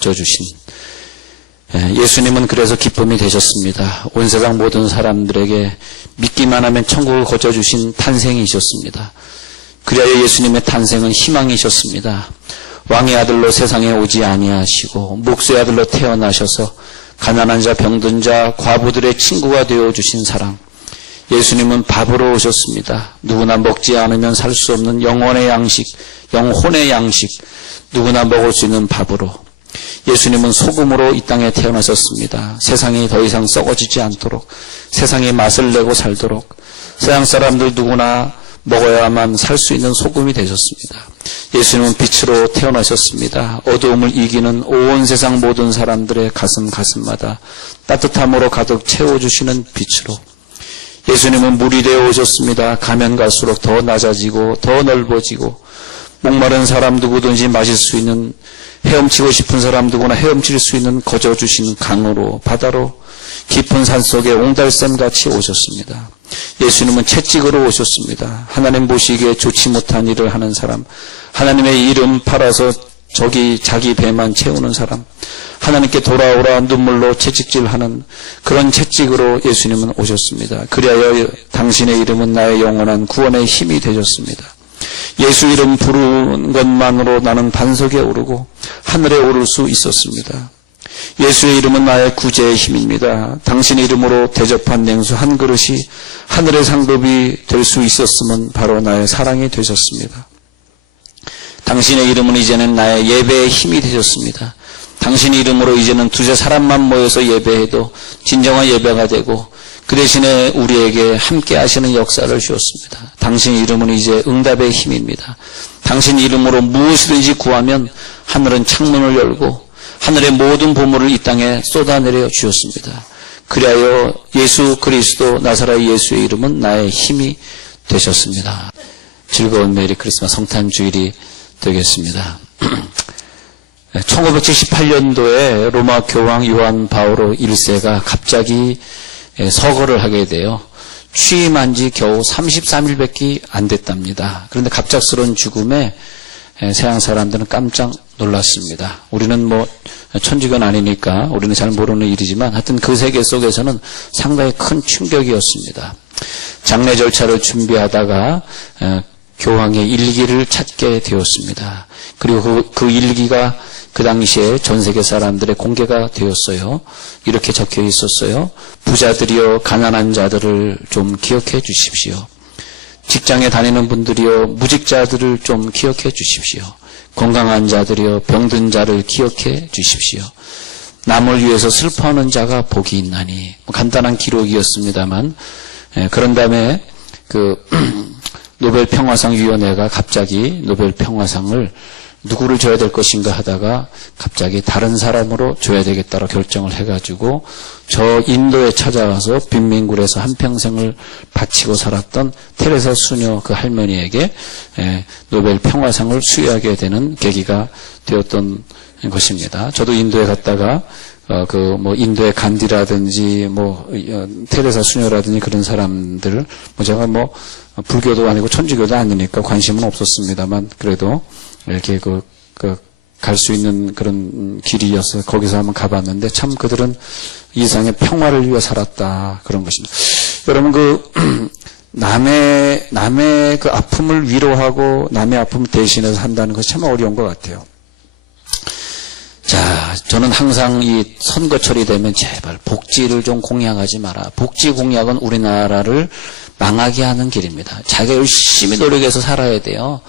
거저주신 예수님은 그래서 기쁨이 되셨습니다. 온 세상 모든 사람들에게 믿기만 하면 천국을 거저주신 탄생이셨습니다. 그리하여 예수님의 탄생은 희망이셨습니다. 왕의 아들로 세상에 오지 아니하시고 목수의 아들로 태어나셔서 가난한 자, 병든 자, 과부들의 친구가 되어주신 사랑. 예수님은 밥으로 오셨습니다. 누구나 먹지 않으면 살 수 없는 영혼의 양식, 누구나 먹을 수 있는 밥으로. 예수님은 소금으로 이 땅에 태어나셨습니다. 세상이 더 이상 썩어지지 않도록, 세상의 맛을 내고 살도록, 세상 사람들 누구나 먹어야만 살 수 있는 소금이 되셨습니다. 예수님은 빛으로 태어나셨습니다. 어두움을 이기는 온 세상 모든 사람들의 가슴마다 따뜻함으로 가득 채워주시는 빛으로. 예수님은 물이 되어 오셨습니다. 가면 갈수록 더 낮아지고 더 넓어지고 목마른 사람 누구든지 마실 수 있는, 헤엄치고 싶은 사람 누구나 헤엄칠 수 있는 거저주신 강으로, 바다로, 깊은 산속에 옹달샘같이 오셨습니다. 예수님은 채찍으로 오셨습니다. 하나님 보시기에 좋지 못한 일을 하는 사람, 하나님의 이름 팔아서 자기 배만 채우는 사람, 하나님께 돌아오라 눈물로 채찍질하는 그런 채찍으로 예수님은 오셨습니다. 그리하여 당신의 이름은 나의 영원한 구원의 힘이 되셨습니다. 예수 이름 부르는 것만으로 나는 반석에 오르고 하늘에 오를 수 있었습니다. 예수의 이름은 나의 구제의 힘입니다. 당신의 이름으로 대접한 냉수 한 그릇이 하늘의 상급이 될 수 있었음은 바로 나의 사랑이 되셨습니다. 당신의 이름은 이제는 나의 예배의 힘이 되셨습니다. 당신의 이름으로 이제는 두세 사람만 모여서 예배해도 진정한 예배가 되고 그 대신에 우리에게 함께 하시는 역사를 주었습니다. 당신의 이름은 이제 응답의 힘입니다. 당신 이름으로 무엇이든지 구하면 하늘은 창문을 열고 하늘의 모든 보물을 이 땅에 쏟아내려 주셨습니다. 그리하여 예수 그리스도 나사렛 예수의 이름은 나의 힘이 되셨습니다. 즐거운 메리 크리스마스 성탄주일이 되겠습니다. 1978년도에 로마 교황 요한 바오로 1세가 갑자기 서거를 하게 돼요. 취임한 지 겨우 33일밖에 안 됐답니다. 그런데 갑작스러운 죽음에 서양 사람들은 깜짝 놀랐습니다. 우리는 천주교는 아니니까 우리는 잘 모르는 일이지만 하여튼 그 세계 속에서는 상당히 큰 충격이었습니다. 장례 절차를 준비하다가 교황의 일기를 찾게 되었습니다. 그리고 그 일기가 그 당시에 전 세계 사람들의 공개가 되었어요. 이렇게 적혀 있었어요. 부자들이여 가난한 자들을 좀 기억해 주십시오. 직장에 다니는 분들이여 무직자들을 좀 기억해 주십시오. 건강한 자들이여 병든 자를 기억해 주십시오. 남을 위해서 슬퍼하는 자가 복이 있나니. 간단한 기록이었습니다만 그런 다음에 노벨 평화상 위원회가 갑자기 노벨 평화상을 누구를 줘야 될 것인가 하다가 갑자기 다른 사람으로 줘야 되겠다고 결정을 해가지고 저 인도에 찾아와서 빈민굴에서 한평생을 바치고 살았던 테레사 수녀 그 할머니에게 노벨 평화상을 수여하게 되는 계기가 되었던 것입니다. 저도 인도에 갔다가 인도의 간디라든지 테레사 수녀라든지 그런 사람들 제가 불교도 아니고 천주교도 아니니까 관심은 없었습니다만 그래도 이렇게 갈 수 있는 그런 길이어서 거기서 한번 가봤는데 참 그들은 이 세상의 평화를 위해 살았다 그런 것입니다. 여러분 남의 그 아픔을 위로하고 남의 아픔을 대신해서 한다는 것이 참 어려운 것 같아요. 자, 저는 항상 이 선거철이 되면 제발 복지를 좀 공약하지 마라. 복지 공약은 우리나라를 망하게 하는 길입니다. 자기가 열심히 노력해서 살아야 돼요.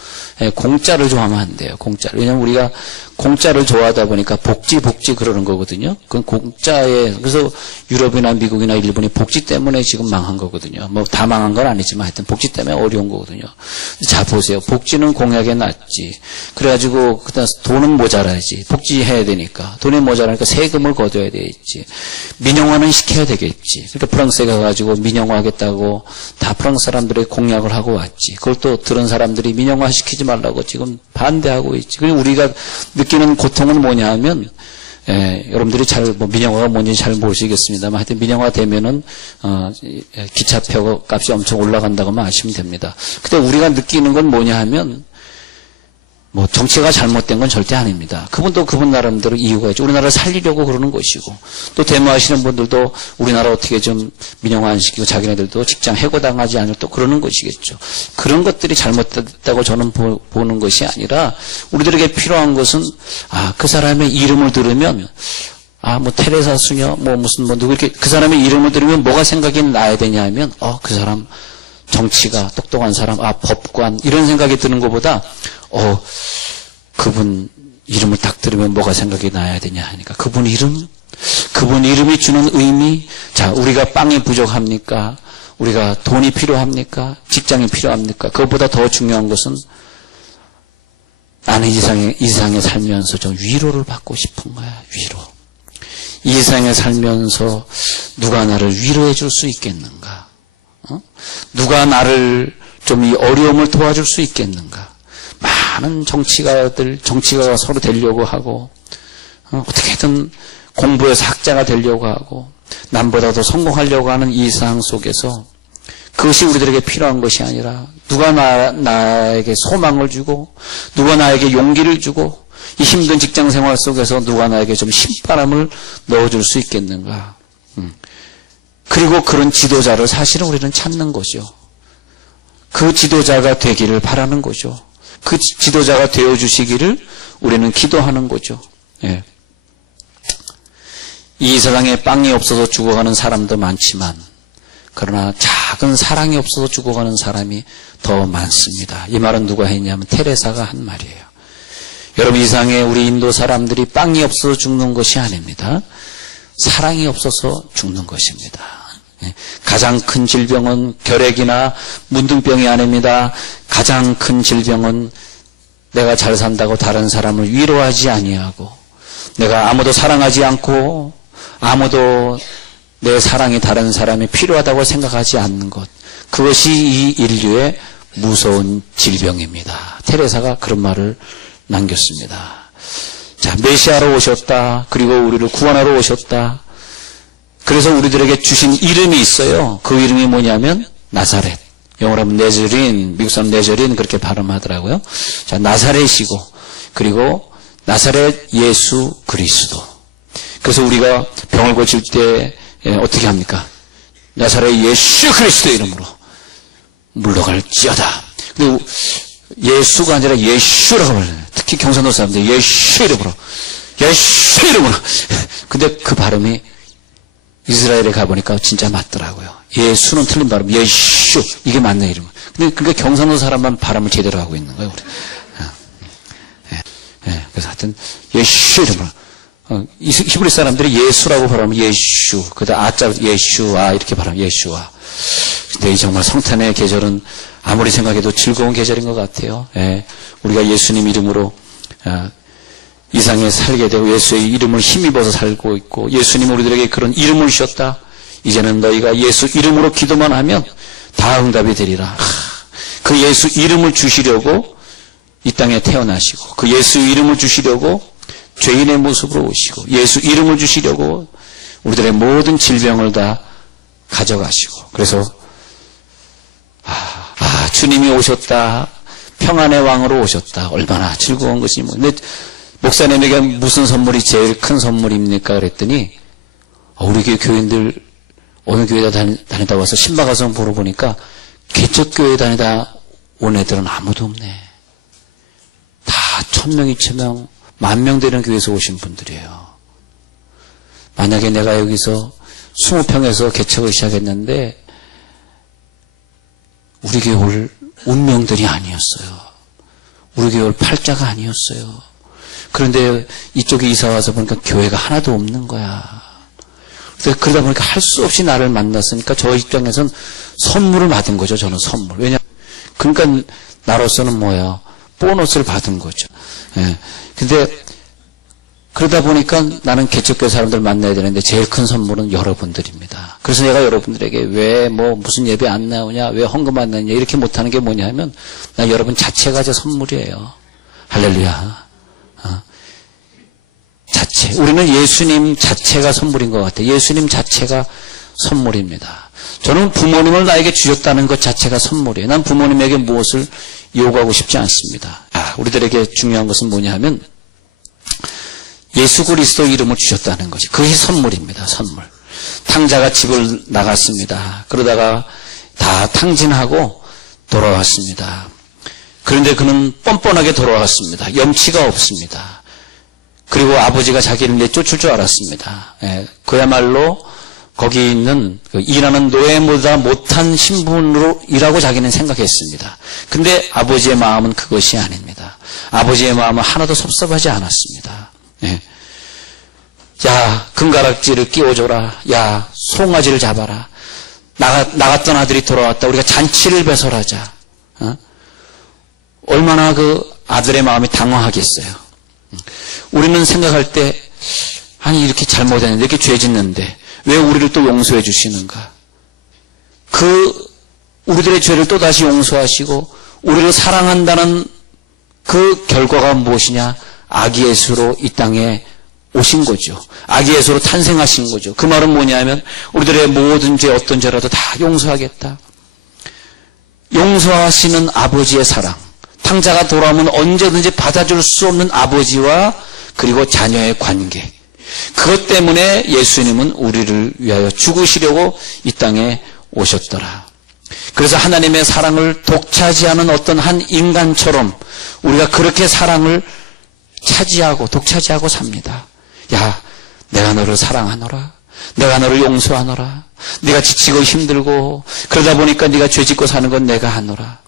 공짜를 좋아하면 안 돼요. 공짜를. 왜냐하면 우리가 공짜를 좋아하다 보니까 복지 그러는 거거든요. 그건 공짜에, 그래서 유럽이나 미국이나 일본이 복지 때문에 지금 망한 거거든요. 다 망한 건 아니지만 하여튼 복지 때문에 어려운 거거든요. 자, 보세요. 복지는 공약에 낫지. 그래가지고, 그다음 돈은 모자라지. 복지해야 되니까. 돈이 모자라니까 세금을 걷어야 되겠지. 민영화는 시켜야 되겠지. 그러니까 프랑스에 가가지고 민영화 하겠다고 다 프랑스 사람들의 공약을 하고 왔지. 그걸 또 들은 사람들이 민영화 시키지 말라고 지금 반대하고 있지. 그리고 우리가 느끼는 고통은 뭐냐 하면, 여러분들이 민영화가 뭔지 잘 모르시겠습니다만 하여튼 민영화 되면은, 기차표 값이 엄청 올라간다고만 아시면 됩니다. 근데 우리가 느끼는 건 뭐냐 하면, 뭐 정치가 잘못된 건 절대 아닙니다. 그분도 그분 나름대로 이유가 있죠. 우리나라를 살리려고 그러는 것이고, 또 데모하시는 분들도 우리나라 어떻게 좀 민영화시키고 자기네들도 직장 해고당하지 않을 또 그러는 것이겠죠. 그런 것들이 잘못됐다고 저는 보는 것이 아니라, 우리들에게 필요한 것은 그 사람의 이름을 들으면 뭐 테레사 수녀 뭐 무슨 뭐 누구 이렇게 그 사람의 이름을 들으면 뭐가 생각이 나야 되냐 하면 그 사람 정치가 똑똑한 사람, 법관 이런 생각이 드는 것보다 그분 이름을 딱 들으면 뭐가 생각이 나야 되냐 하니까 그분 이름이 주는 의미. 자, 우리가 빵이 부족합니까? 우리가 돈이 필요합니까? 직장이 필요합니까? 그것보다 더 중요한 것은 나는 이 세상에 살면서 좀 위로를 받고 싶은 거야. 위로. 이 세상에 살면서 누가 나를 위로해 줄 수 있겠는가? 누가 나를 좀 이 어려움을 도와줄 수 있겠는가? 많은 정치가가 서로 되려고 하고, 어떻게든 공부해서 학자가 되려고 하고, 남보다 더 성공하려고 하는 이 세상 속에서 그것이 우리들에게 필요한 것이 아니라 누가 나에게 소망을 주고, 누가 나에게 용기를 주고, 이 힘든 직장 생활 속에서 누가 나에게 좀 신바람을 넣어줄 수 있겠는가? 그리고 그런 지도자를 사실은 우리는 찾는 거죠. 그 지도자가 되기를 바라는 거죠. 그 지도자가 되어주시기를 우리는 기도하는 거죠. 예. 이 세상에 빵이 없어서 죽어가는 사람도 많지만, 그러나 작은 사랑이 없어서 죽어가는 사람이 더 많습니다. 이 말은 누가 했냐면 테레사가 한 말이에요. 여러분, 이 세상에 우리 인도 사람들이 빵이 없어서 죽는 것이 아닙니다. 사랑이 없어서 죽는 것입니다. 가장 큰 질병은 결핵이나 문둥병이 아닙니다. 가장 큰 질병은 내가 잘 산다고 다른 사람을 위로하지 아니하고, 내가 아무도 사랑하지 않고 아무도 내 사랑이 다른 사람이 필요하다고 생각하지 않는 것, 그것이 이 인류의 무서운 질병입니다. 테레사가 그런 말을 남겼습니다. 자, 메시아로 오셨다. 그리고 우리를 구원하러 오셨다. 그래서 우리들에게 주신 이름이 있어요. 그 이름이 뭐냐면 나사렛. 영어로 하면 네저린, 미국 사람 네저린 그렇게 발음하더라고요. 자, 나사렛이고, 그리고 나사렛 예수 그리스도. 그래서 우리가 병을 고칠 때 어떻게 합니까? 나사렛 예수 그리스도 이름으로 물러갈지어다. 근데 예수가 아니라 예수라고 말해요. 특히 경상도 사람들 예수 이름으로. 근데 그 발음이 이스라엘에 가보니까 진짜 맞더라고요. 예수는 틀린 발음, 예수 이게 맞는 이름. 근데 그러니까 경상도 사람만 발음을 제대로 하고 있는 거예요. 우리. 그래서 하여튼 예수 이름으로. 히브리 사람들이 예수라고 발음하면 예수, 그다음 아자 예수아 이렇게 발음하면 예수아. 근데 이 정말 성탄의 계절은 아무리 생각해도 즐거운 계절인 것 같아요. 우리가 예수님 이름으로 이 세상에 살게 되고 예수의 이름을 힘입어서 살고 있고, 예수님 우리들에게 그런 이름을 주셨다. 이제는 너희가 예수 이름으로 기도만 하면 다 응답이 되리라. 그 예수 이름을 주시려고 이 땅에 태어나시고, 그 예수 이름을 주시려고 죄인의 모습으로 오시고, 예수 이름을 주시려고 우리들의 모든 질병을 다 가져가시고, 그래서 주님이 오셨다. 평안의 왕으로 오셨다. 얼마나 즐거운 것이 뭐. 근데 목사님에게 무슨 선물이 제일 큰 선물입니까? 그랬더니 우리 교인들 어느 교회에 다니다 와서 신박가성 보러 보니까 개척교회 다니다 온 애들은 아무도 없네. 다 1000명, 2000명, 10,000명 되는 교회에서 오신 분들이에요. 만약에 내가 여기서 20평에서 개척을 시작했는데 우리 교회 올 운명들이 아니었어요. 우리 교회 올 팔자가 아니었어요. 그런데 이쪽에 이사 와서 보니까 교회가 하나도 없는 거야. 그러다 보니까 할 수 없이 나를 만났으니까 저 입장에선 선물을 받은 거죠. 저는 선물. 그러니까 나로서는 뭐예요? 보너스를 받은 거죠. 근데 그러다 보니까 나는 개척교회 사람들 만나야 되는데 제일 큰 선물은 여러분들입니다. 그래서 내가 여러분들에게 왜 무슨 예배 안 나오냐, 왜 헌금 안 나오냐 이렇게 못하는 게 뭐냐 하면 나 여러분 자체가 제 선물이에요. 할렐루야. 자체. 우리는 예수님 자체가 선물인 것 같아요. 예수님 자체가 선물입니다. 저는 부모님을 나에게 주셨다는 것 자체가 선물이에요. 난 부모님에게 무엇을 요구하고 싶지 않습니다. 우리들에게 중요한 것은 뭐냐 하면 예수 그리스도 이름을 주셨다는 거지. 그것이 선물입니다. 선물. 탕자가 집을 나갔습니다. 그러다가 다 탕진하고 돌아왔습니다. 그런데 그는 뻔뻔하게 돌아왔습니다. 염치가 없습니다. 그리고 아버지가 자기를 내쫓을 줄 알았습니다. 그야말로 거기 있는 일하는 노예보다 못한 신분으로 일하고 자기는 생각했습니다. 근데 아버지의 마음은 그것이 아닙니다. 아버지의 마음은 하나도 섭섭하지 않았습니다. 야, 금가락지를 끼워줘라. 야, 송아지를 잡아라. 나갔던 아들이 돌아왔다. 우리가 잔치를 배설하자. 얼마나 그 아들의 마음이 당황하겠어요. 우리는 생각할 때 아니 이렇게 잘못했는데 이렇게 죄 짓는데 왜 우리를 또 용서해 주시는가? 우리들의 죄를 또다시 용서하시고 우리를 사랑한다는 그 결과가 무엇이냐? 아기 예수로 이 땅에 오신 거죠. 아기 예수로 탄생하신 거죠. 그 말은 뭐냐면 우리들의 모든 죄 어떤 죄라도 다 용서하겠다. 용서하시는 아버지의 사랑. 탕자가 돌아오면 언제든지 받아줄 수 없는 아버지와 그리고 자녀의 관계. 그것 때문에 예수님은 우리를 위하여 죽으시려고 이 땅에 오셨더라. 그래서 하나님의 사랑을 독차지하는 어떤 한 인간처럼 우리가 그렇게 사랑을 차지하고 독차지하고 삽니다. 야, 내가 너를 사랑하노라. 내가 너를 용서하노라. 네가 지치고 힘들고 그러다 보니까 네가 죄 짓고 사는 건 내가 하노라.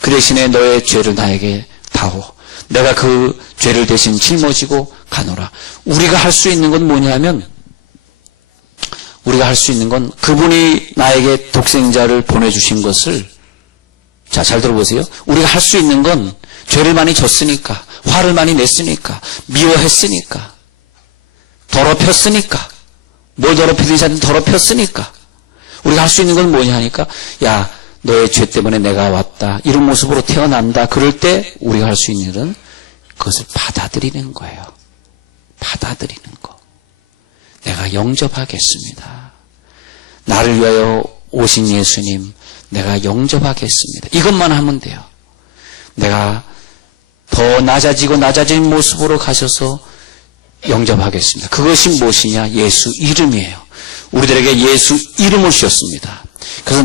그 대신에 너의 죄를 나에게 다오. 내가 그 죄를 대신 짊어지고 가노라. 우리가 할 수 있는 건 뭐냐면 우리가 할 수 있는 건 그분이 나에게 독생자를 보내주신 것을 자, 잘 들어보세요. 우리가 할 수 있는 건 죄를 많이 졌으니까 화를 많이 냈으니까 미워했으니까 더럽혔으니까 뭘 더럽히든지 하든 더럽혔으니까 우리가 할 수 있는 건 뭐냐 하니까 야 너의 죄 때문에 내가 왔다. 이런 모습으로 태어난다. 그럴 때 우리가 할 수 있는 일은 그것을 받아들이는 거예요. 받아들이는 거. 내가 영접하겠습니다. 나를 위하여 오신 예수님, 내가 영접하겠습니다. 이것만 하면 돼요. 내가 더 낮아진 모습으로 가셔서 영접하겠습니다. 그것이 무엇이냐? 예수 이름이에요. 우리들에게 예수 이름을 주셨습니다. 그래서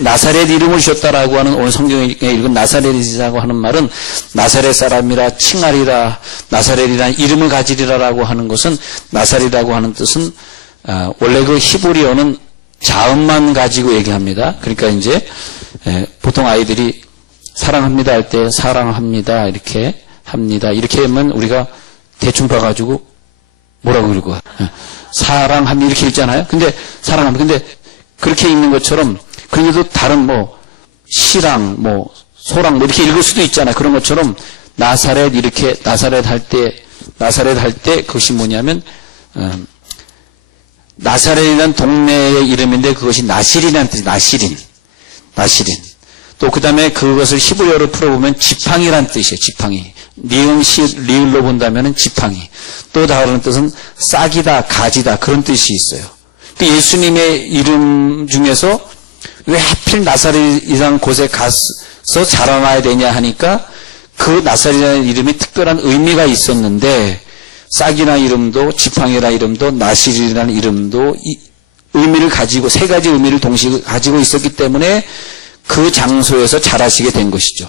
나사렛 이름을 주셨다라고 하는 오늘 성경에 읽은 나사렛이라고 하는 말은 나사렛 사람이라 칭하리라 나사렛이라는 이름을 가지리라라고 하는 것은 나사렛이라고 하는 뜻은 원래 그 히브리어는 자음만 가지고 얘기합니다. 그러니까 이제 보통 아이들이 사랑합니다 할 때 사랑합니다 이렇게 합니다. 이렇게 하면 우리가 대충 봐가지고 뭐라고 읽어? 사랑합니다 이렇게 읽잖아요. 근데 사랑합니다. 근데 그렇게 읽는 것처럼 그래도 다른 시랑 소랑 이렇게 읽을 수도 있잖아요. 그런 것처럼 나사렛 이렇게 나사렛 할 때 그것이 뭐냐면 나사렛이라는 동네의 이름인데 그것이 나실이라는 뜻이 나실인. 또 그 다음에 그것을 히브리어로 풀어보면 지팡이라는 뜻이에요. 지팡이. 리을로 본다면은 지팡이. 또 다른 뜻은 싹이다, 가지다 그런 뜻이 있어요. 그 예수님의 이름 중에서 왜 하필 나사렛이라는 곳에 가서 자라나야 되냐 하니까 그 나사렛이라는 이름이 특별한 의미가 있었는데 싹이라는 이름도 지팡이라는 이름도 나실이라는 이름도 의미를 가지고 세 가지 의미를 동시에 가지고 있었기 때문에 그 장소에서 자라시게 된 것이죠.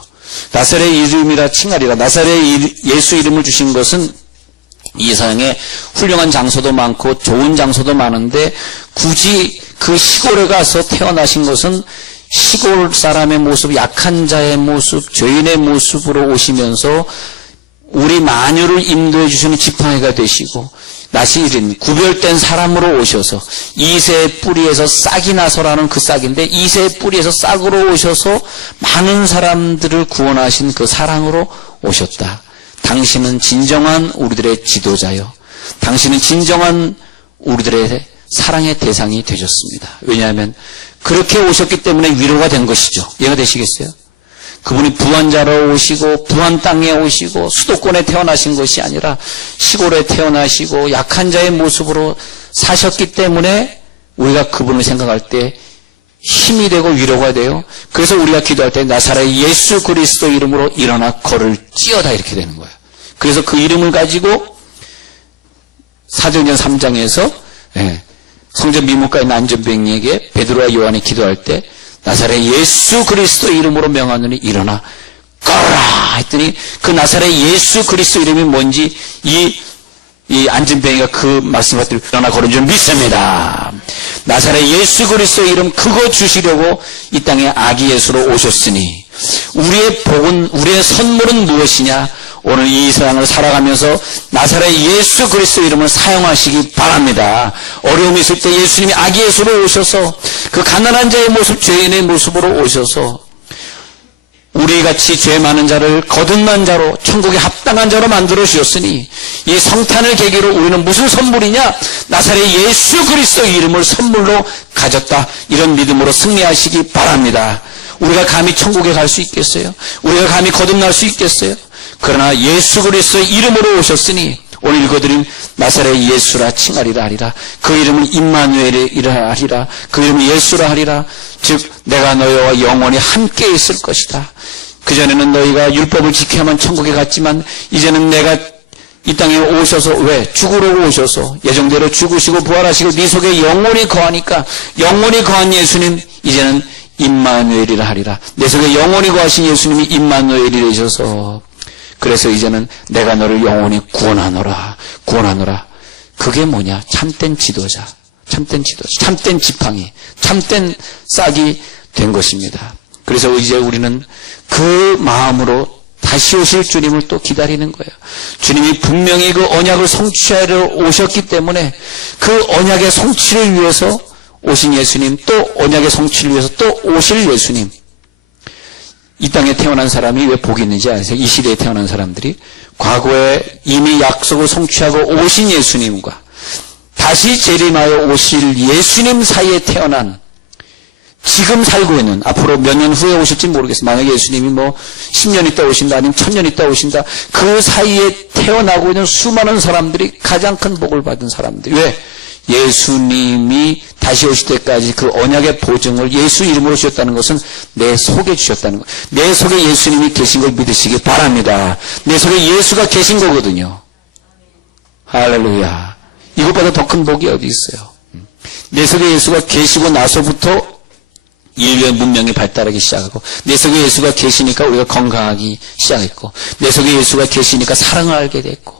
나사렛 이름이라 칭하리라. 나사렛 예수 이름을 주신 것은 이 세상에 훌륭한 장소도 많고 좋은 장소도 많은데 굳이 그 시골에 가서 태어나신 것은 시골 사람의 모습, 약한 자의 모습, 죄인의 모습으로 오시면서 우리 만유를 인도해 주시는 지팡이가 되시고 나실인 구별된 사람으로 오셔서 이새의 뿌리에서 싹이 나서라는 그 싹인데 이새의 뿌리에서 싹으로 오셔서 많은 사람들을 구원하신 그 사랑으로 오셨다. 당신은 진정한 우리들의 지도자요. 당신은 진정한 우리들의 사랑의 대상이 되셨습니다. 왜냐하면 그렇게 오셨기 때문에 위로가 된 것이죠. 이해가 되시겠어요? 그분이 부한자로 오시고 부한 땅에 오시고 수도권에 태어나신 것이 아니라 시골에 태어나시고 약한 자의 모습으로 사셨기 때문에 우리가 그분을 생각할 때 힘이 되고 위로가 돼요. 그래서 우리가 기도할 때 나사렛 예수 그리스도 이름으로 일어나 걸을지어다 이렇게 되는 거예요. 그래서 그 이름을 가지고 사도행전 3장에서 성전 미문가에 있는 안전병에게 베드로와 요한이 기도할 때 나사렛 예수 그리스도 이름으로 명하노니 일어나 걸어라 했더니 그 나사렛 예수 그리스도 이름이 뭔지 이 안전병이가 그 말씀 받들고 일어나 걸은 줄 믿습니다. 나사렛 예수 그리스도 이름 그거 주시려고 이 땅에 아기 예수로 오셨으니 우리의 복은 우리의 선물은 무엇이냐? 오늘 이 세상을 살아가면서 나사렛 예수 그리스도 이름을 사용하시기 바랍니다. 어려움이 있을 때 예수님이 아기 예수로 오셔서 그 가난한 자의 모습, 죄인의 모습으로 오셔서 우리같이 죄 많은 자를 거듭난 자로 천국에 합당한 자로 만들어 주셨으니 이 성탄을 계기로 우리는 무슨 선물이냐? 나사렛 예수 그리스도 이름을 선물로 가졌다. 이런 믿음으로 승리하시기 바랍니다. 우리가 감히 천국에 갈 수 있겠어요? 우리가 감히 거듭날 수 있겠어요? 그러나 예수 그리스도 이름으로 오셨으니 오늘 읽어드린 나사렛 예수라 칭하리라 하리라. 그 이름은 임마누엘이라 하리라. 그 이름은 예수라 하리라. 즉 내가 너희와 영원히 함께 있을 것이다. 그전에는 너희가 율법을 지켜야만 천국에 갔지만 이제는 내가 이 땅에 오셔서 왜? 죽으러 오셔서 예정대로 죽으시고 부활하시고 네 속에 영원히 거하니까 영원히 거한 예수님 이제는 임마누엘이라 하리라. 내 속에 영원히 거하신 예수님이 임마누엘이 되셔서 그래서 이제는 내가 너를 영원히 구원하노라. 그게 뭐냐? 참된 지도자, 참된 지팡이, 참된 싹이 된 것입니다. 그래서 이제 우리는 그 마음으로 다시 오실 주님을 또 기다리는 거예요. 주님이 분명히 그 언약을 성취하러 오셨기 때문에 그 언약의 성취를 위해서 오신 예수님, 또 언약의 성취를 위해서 또 오실 예수님. 이 땅에 태어난 사람이 왜 복이 있는지 아세요? 이 시대에 태어난 사람들이 과거에 이미 약속을 성취하고 오신 예수님과 다시 재림하여 오실 예수님 사이에 태어난 지금 살고 있는 앞으로 몇 년 후에 오실지 모르겠어요. 만약에 예수님이 10년 있다 오신다 아니면 1000년 있다 오신다 그 사이에 태어나고 있는 수많은 사람들이 가장 큰 복을 받은 사람들. 왜? 예수님이 다시 오실 때까지 그 언약의 보증을 예수 이름으로 주셨다는 것은 내 속에 주셨다는 것. 내 속에 예수님이 계신 걸 믿으시기 바랍니다. 내 속에 예수가 계신 거거든요. 할렐루야. 이것보다 더 큰 복이 어디 있어요? 내 속에 예수가 계시고 나서부터 인류의 문명이 발달하기 시작하고 내 속에 예수가 계시니까 우리가 건강하기 시작했고 내 속에 예수가 계시니까 사랑을 알게 됐고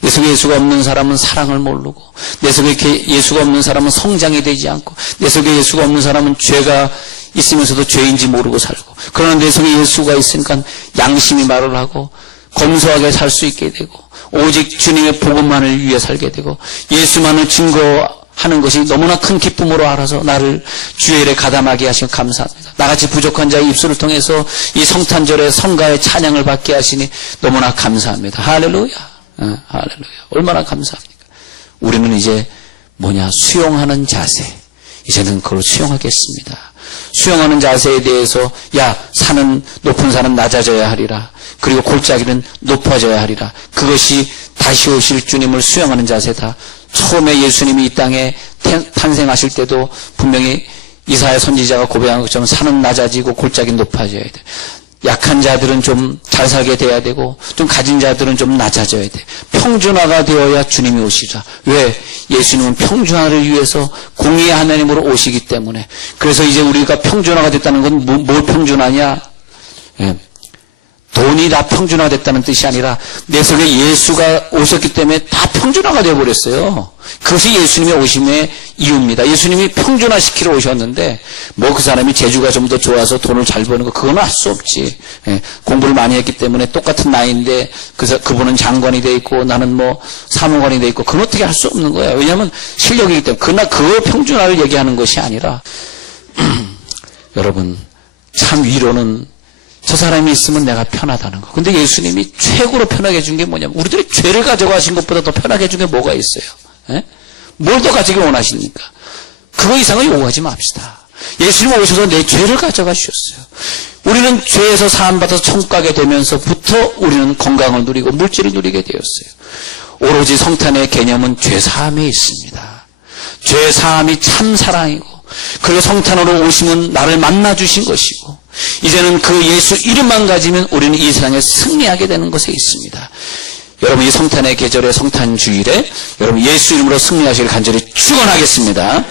내 속에 예수가 없는 사람은 사랑을 모르고 내 속에 예수가 없는 사람은 성장이 되지 않고 내 속에 예수가 없는 사람은 죄가 있으면서도 죄인지 모르고 살고 그러나 내 속에 예수가 있으니까 양심이 말을 하고 검소하게 살 수 있게 되고 오직 주님의 복음만을 위해 살게 되고 예수만을 증거하는 것이 너무나 큰 기쁨으로 알아서 나를 주의 일에 가담하게 하시니 감사합니다. 나같이 부족한 자의 입술을 통해서 이 성탄절에 성가의 찬양을 받게 하시니 너무나 감사합니다. 할렐루야. 할렐루야. 얼마나 감사합니까? 우리는 이제 수용하는 자세. 이제는 그걸 수용하겠습니다. 수용하는 자세에 대해서 산은 높은 산은 낮아져야 하리라. 그리고 골짜기는 높아져야 하리라. 그것이 다시 오실 주님을 수용하는 자세다. 처음에 예수님이 이 땅에 탄생하실 때도 분명히 이사야 선지자가 고백한 것처럼 산은 낮아지고 골짜기는 높아져야 돼. 약한 자들은 좀 잘 살게 돼야 되고 좀 가진 자들은 좀 낮아져야 돼. 평준화가 되어야 주님이 오시자. 왜? 예수님은 평준화를 위해서 공의의 하나님으로 오시기 때문에. 그래서 이제 우리가 평준화가 됐다는 건 뭘 평준화냐? 돈이 다 평준화됐다는 뜻이 아니라 내 속에 예수가 오셨기 때문에 다 평준화가 되어버렸어요. 그것이 예수님의 오심의 이유입니다. 예수님이 평준화시키러 오셨는데 그 사람이 재주가 좀 더 좋아서 돈을 잘 버는 거 그건 할 수 없지. 공부를 많이 했기 때문에 똑같은 나이인데 그분은 장관이 돼 있고 나는 사무관이 돼 있고 그건 어떻게 할 수 없는 거예요. 왜냐하면 실력이기 때문에. 그러나 그 평준화를 얘기하는 것이 아니라 여러분 참 위로는 저 사람이 있으면 내가 편하다는 거. 근데 예수님이 최고로 편하게 해준 게 뭐냐면 우리들이 죄를 가져가신 것보다 더 편하게 해준 게 뭐가 있어요? 뭘 더 가지기 원하십니까? 그거 이상을 요구하지 맙시다. 예수님 오셔서 내 죄를 가져가 주셨어요. 우리는 죄에서 사함받아서 천국 가게 되면서부터 우리는 건강을 누리고 물질을 누리게 되었어요. 오로지 성탄의 개념은 죄사함에 있습니다. 죄사함이 참 사랑이고 그리고 성탄으로 오심은 나를 만나 주신 것이고 이제는 그 예수 이름만 가지면 우리는 이 세상에 승리하게 되는 것에 있습니다. 여러분 이 성탄의 계절에 성탄 주일에 여러분 예수 이름으로 승리하시길 간절히 축원하겠습니다.